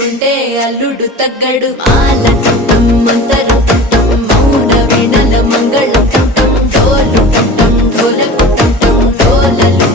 లేకుంటే అల్లుడు తగ్గడు మాల చుట్టం మంతర చుట్టం మౌన వీణల మంగళ చుట్టం డోలు చుట్టం డోలకు చుట్టం డోలలు